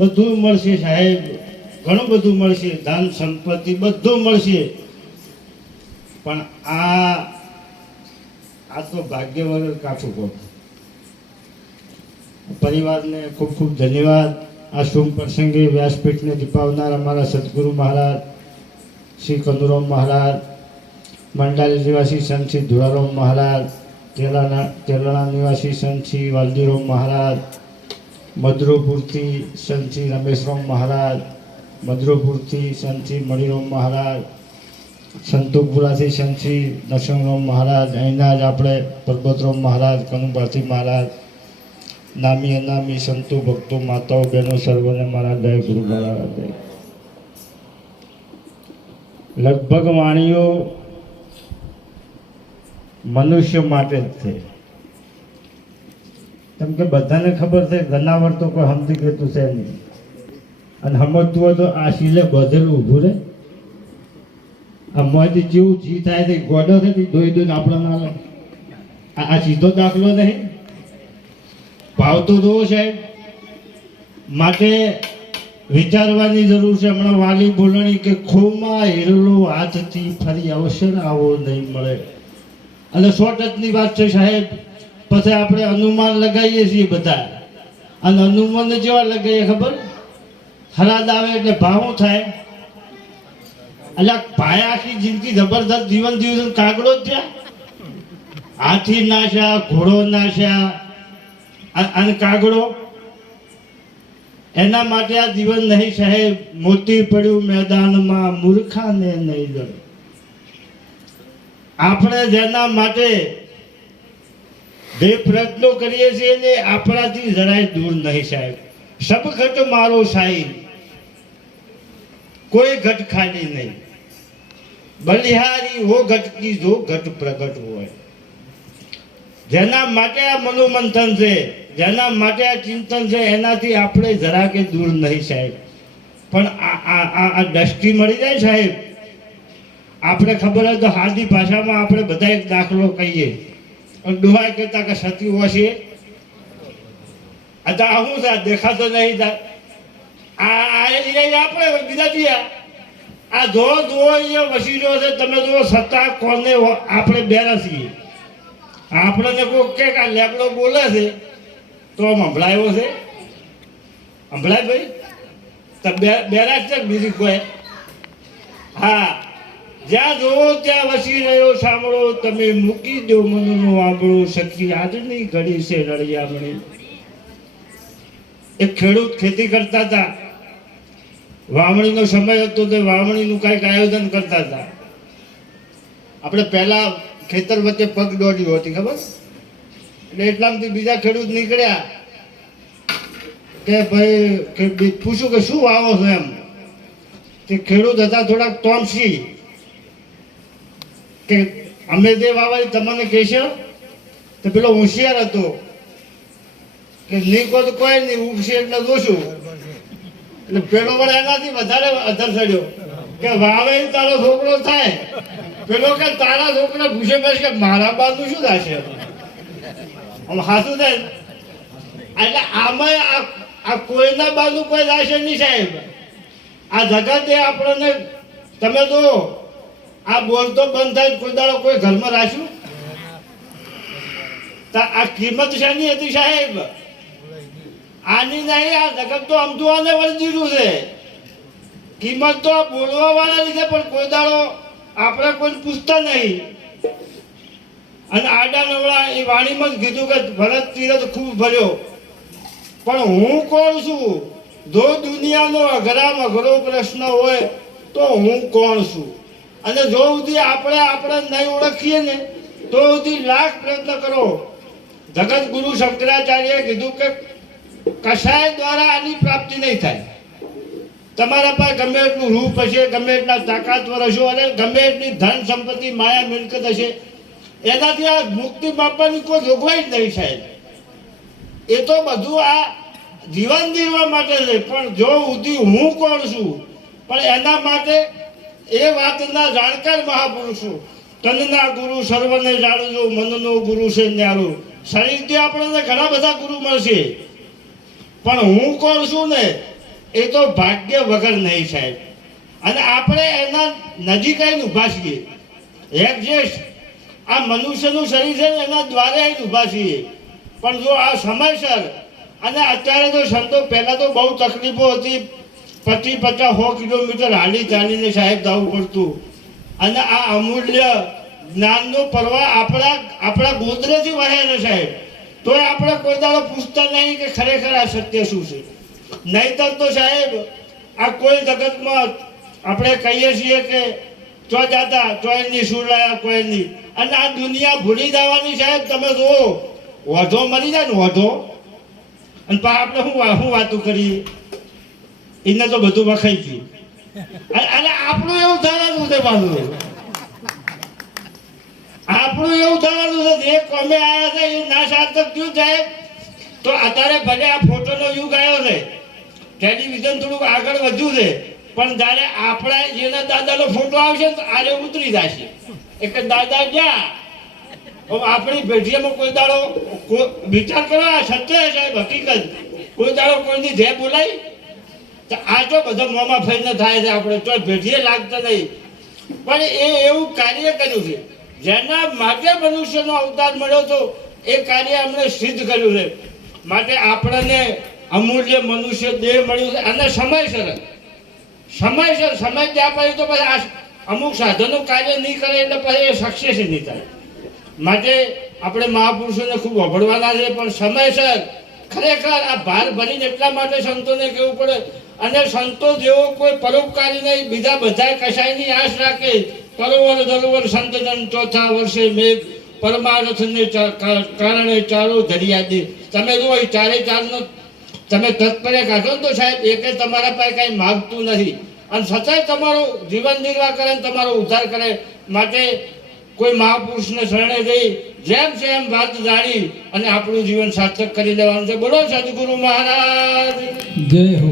બધું મળશે સાહેબ, ઘણું બધું મળશે, ધન સંપત્તિ બધું મળશે, પણ આ તો ભાગ્ય વગર કાઠું કોક. પરિવારને ખૂબ ખૂબ ધન્યવાદ. આ શુભ પ્રસંગે વ્યાસપીઠને દીપાવનાર અમારા સદગુરુ મહારાજ શ્રી કંદુરામ મહારાજ, મંડાલી નિવાસી સંત શ્રી ધુરારામ મહારાજ, તેલણા નિવાસી સંત શ્રી વાલજીરામ મહારાજ, મધુરપુરથી સંત શ્રી રમેશરામ મહારાજ, મધુરપુરથી સંત શ્રી મણિરામ મહારાજ, સંતોકપુરાથી સંત શ્રી નરસિંહરામ મહારાજ, અહીંના જ આપણે પરબતરામ મહારાજ, કનુભાથી મહારાજ, નામી અનામી સંતો ભક્તો માતાઓ બહેનો સર્વને મારા જય ગુરુ મહારાજ. લગભગ વાણીઓ મનુષ્ય માટે જ છે, કેમ કે બધાને ખબર છે જનાવર તો કોઈ સમજી ગયું છે નહીં, અને સમજતું હોય તો આ શીલે બધેલું ઊભું રહે. આ મધ જેવું જી થાય છે ગોડો છે દોઈ દોઈને આપણે ના આ સીધો દાખલો નહીં. ભાવ તો જોવો સાહેબ, માટે વિચારવાની જરૂર છે. હમણાં વાલી બોલણી કે ખોમાં હેરલો હાથથી ફરી અવસર આવો નહીં મળે, અને 100% વાત છે સાહેબ. પછી આપણે અનુમાન લગાવીએ છીએ બધા, અને અનુમાન જેવા લગાવીએ ખબર, હરાદ આવે એટલે ભાવ થાય. એટલે ભાઈ આખી જિંદગી જબરદસ્ત જીવન જીવન કાગડો જ થયા. હાથી નાશ્યા, ઘોડો નાશ્યા, અને કાગડો. એના માટે આ જીવન નહીં સાહેબ. મોતી પડ્યું મેદાનમાં, મૂર્ખાને નહીં જડે. આપણે જેના માટે જે પ્રયત્નો કરીએ છીએ ને આપણાથી જરાય દૂર નહીં સાહેબ. સબ ઘટ મારો સાઈ, કોઈ ઘટ ખાલી નહીં. બલિહારી હો ઘટ કી જો ઘટ પ્રગટ હોય. જેના માટે આ મનોમંથન છે, જેના માટે આ ચિંતન છે, એનાથી આપણે જરા કે દૂર નહીં સાહેબ. પણ આ દ્રષ્ટિ મળી જાય સાહેબ. આપણે ખબર હોય તો હાદી ભાષામાં આપણે બધા એક દાખલો કહીએ, અને ડોહાય કહેતા કે સતી હોશે. આ શું છે, દેખાતો નહીં. આપણે બીજા દિયા આ જો અહીંયા વસી રહ્યો છે. તમે જો સત્તા કોને આપણે બેરા છીએ. આપણને કોઈ કે આ લેબડો બોલે છે તો આમ સંભળાયો છે, સંભળાય ભાઈ તો બેરા છે બીજી કોઈ. હા, જ્યાં જોવો ત્યાં વસી રહ્યો સાંભળો, તમે મૂકી દો મનનું આંબળો, સખી આજની ઘડી છે રળિયામણી. એક ખેડૂત ખેતી કરતા હતા, વાવણીનો સમય હતો તો વાવણીનું કંઈક આયોજન કરતા હતા. આપણે પહેલા ખેતર વચ્ચે પગ દોડ્યું હતી ખબર, એટલે એટલામાંથી બીજા ખેડૂત નીકળ્યા કે ભાઈ પૂછ્યું કે શું વાવો છો એમ. તે ખેડૂત હતા થોડાક તોમસી, કે અમે જે વાવાય તમને કહેશો. તો પેલો હોશિયાર હતો કે નીકો તો કોઈ નહીં, ઉગશે એટલે જોશું. એટલે પેલો પણ એનાથી વધારે અધર ચડ્યો કે વાવે તારો છોકરો થાય. પેલો કે તારા છોકરા પૂછે બેસ કે મારા બાજુ શું થશે, આમ હાથું થાય. એટલે આમાં આ કોઈના બાજુ કોઈ થશે નહીં સાહેબ. આ જગતે આપણને તમે તો આ બોલતો બંધ થાય કોઈ દાડો કોઈ ઘરમાં રાખ્યું. આ કિંમત શાની હતી સાહેબ? આની નહીં. આ જગત તો અમથું આને વળગીરું છે. કિંમત તો બોલવા વાળા લીધે, પણ કોઈ દાડો આપણે કોઈ પૂછતા નહીં. અને આડા નવડા એ વાણીમાં જ કીધું કે ભરત તીરથ ખૂબ ભર્યો, પણ હું કોણ છું? જો દુનિયાનો અઘરામાં અઘરો પ્રશ્ન હોય તો હું કોણ છું? અને જો સુધી આપણે નહીં ઓળખીએ ને તો સુધી લાખ પ્રયત્ન કરો. જગત ગુરુ શંકરાચાર્યએ કીધું કે કશાય દ્વારા આની પ્રાપ્તિ નહીં થાય. તમારા પાસે ગમે એટલું રૂપ હશે, ગમે એટલા તાકાતવર હશો, અને ગમે એટલી ધન સંપત્તિ માયા મિલકત હશે, એનાથી આ મુક્તિ માપવાની કોઈ જોગવાઈ જ નહીં સાહેબ. એ તો બધું આ જીવન જીવવા માટે છે. પણ જો સુધી હું કોણ છું, પણ એના માટે એ વાતના જાણકાર મહાપુરુષો. તનના ગુરુ સર્વને જાણજો, મનનો ગુરુ છે ન્યારો. શરીરથી આપણને ઘણા બધા ગુરુ મળશે, પણ હું કોણ છું ને એ તો ભાગ્ય વગર નહીં સાહેબ. અને આપણે એના નજીક આવીને ઊભા છીએ. એક્ઝેક્ટ આ મનુષ્યનું શરીર છે ને એના દ્વારે આવીને ઊભા છીએ. પણ જો આ સમયસર, અને અત્યારે તો સંતો પહેલાં તો બહુ તકલીફો હતી, 25-50-100 કિલોમીટર હાલી ચાલીને સાહેબ જવું પડતું. અને આ અમૂલ્ય જ્ઞાનનો પ્રવાહ આપણા ગોદરેથી વહે છે સાહેબ. તોય આપણે કોઈ દાડો પૂછતા નહીં કે ખરેખર આ સત્ય શું છે. નહીંતર તો સાહેબ આ કોઈ જગતમાં આપણે કહીએ છીએ કે ચો જાતા ચોયની શું લાયા કોઈની, અને આ દુનિયા ભૂલી જવાની સાહેબ. તમે જુઓ વધો મરી જાય ને વધો, અને આપણે શું વાતું કરીએ, એને તો બધું વખાઈ ગયું. અને આપણું એવું થવાનું છે પાછું, આપણું એવું થવાનું છે. જે કોમે આવ્યા છે એ ના સાર્થક થયું સાહેબ. તો અત્યારે ભલે આ ફોટોનો યુગ આવ્યો છે, ટેલિવિઝન થોડુંક આગળ વધ્યું છે, પણ જ્યારે આપણા જેના દાદાનો ફોટો આવશે તો આરે ઉતરી જશે. એક દાદા ગયા આપણી પેઢીમાં કોઈ દાડો વિચાર કરો, આ સત્ય છે સાહેબ, હકીકત. કોઈ દાડો કોઈની જે બોલાય તો આ તો બધા મોંમાં ફરીને થાય છે. આપણે તો ભેટીએ લાગતા નહીં, પણ એ એવું કાર્ય કર્યું છે જેના માટે મનુષ્યનો અવતાર મળ્યો હતો. એ કાર્ય અમને સિદ્ધ કર્યું છે. માટે આપણને અમૂલ્ય મનુષ્ય દેહ મળ્યું છે. અને સમય ત્યાં પછી તો પછી આ અમુક સાધનો કાર્ય નહીં કરે એટલે પછી એ સક્સેસ નહીં થાય. માટે આપણે મહાપુરુષોને ખૂબ વભળવાના છે, પણ સમયસર ખરેખર આ ભાર ભરીને એટલા માટે સંતોને કહેવું પડે. અને સંતો જેવો કોઈ પરોપકારી નહીં, બીજા બધા કશાયની આશ રાખે. તરોવર સંતજન ચોથા વર્ષે મેઘ પરમાર્થને કારણે ચારો ધરિયા દે. તમે જો એ ચારે ચારનો તમે તત્પરે કાઢો તો સાહેબ એકે તમારા પાસે કાંઈ માગતું નથી, અને છતાંય તમારું જીવન નિર્વાહ કરે, તમારો ઉદ્ધાર કરે. માટે કોઈ મહાપુરુષને શરણે જઈ જેમ છે એમ વાત જાણી અને આપણું જીવન સાર્થક કરી લેવાનું છે. બોલો સદગુરુ મહારાજ જય હો.